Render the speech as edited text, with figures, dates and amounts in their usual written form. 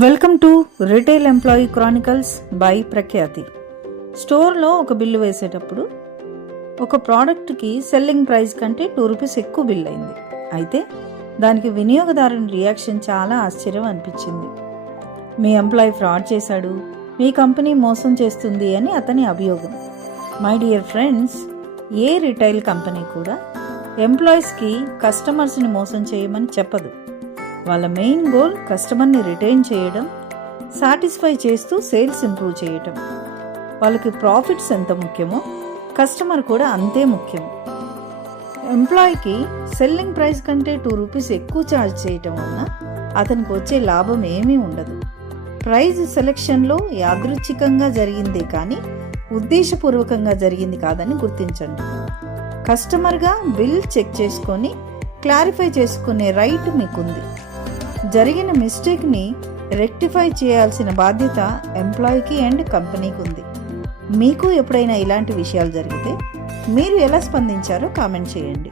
Welcome to retail employee Chronicles by ప్రఖ్యాతి. స్టోర్లో ఒక బిల్లు వేసేటప్పుడు ఒక ప్రోడక్ట్కి సెల్లింగ్ ప్రైస్ కంటే ₹2 ఎక్కువ బిల్ అయింది. అయితే దానికి వినియోగదారుని రియాక్షన్ చాలా ఆశ్చర్యం అనిపించింది. మీ ఎంప్లాయీ ఫ్రాడ్ చేశాడు, మీ కంపెనీ మోసం చేస్తుంది అని అతని అభియోగం. My dear friends, A retail company కూడా ఎంప్లాయీస్కి కస్టమర్స్ని మోసం చేయమని చెప్పదు. వాళ్ళ మెయిన్ గోల్ కస్టమర్ని రిటైన్ చేయడం, సాటిస్ఫై చేస్తూ సేల్స్ ఇంప్రూవ్ చేయటం. వాళ్ళకి ప్రాఫిట్స్ ఎంత ముఖ్యమో కస్టమర్ కూడా అంతే ముఖ్యం. ఎంప్లాయీకి సెల్లింగ్ ప్రైస్ కంటే ₹2 ఎక్కువ ఛార్జ్ చేయటం వలన అతనికి వచ్చే లాభం ఏమీ ఉండదు. ప్రైజ్ సెలెక్షన్లో యాదృచ్ఛికంగా జరిగిందే కానీ ఉద్దేశపూర్వకంగా జరిగింది కాదని గుర్తించండి. కస్టమర్గా బిల్ చెక్ చేసుకొని క్లారిఫై చేసుకునే రైట్ మీకుంది. జరిగిన మిస్టేక్ని రెక్టిఫై చేయాల్సిన బాధ్యత ఎంప్లాయీకి అండ్ కంపెనీకి ఉంది. మీకు ఎప్పుడైనా ఇలాంటి విషయాలు జరిగితే మీరు ఎలా స్పందించారో కామెంట్ చేయండి.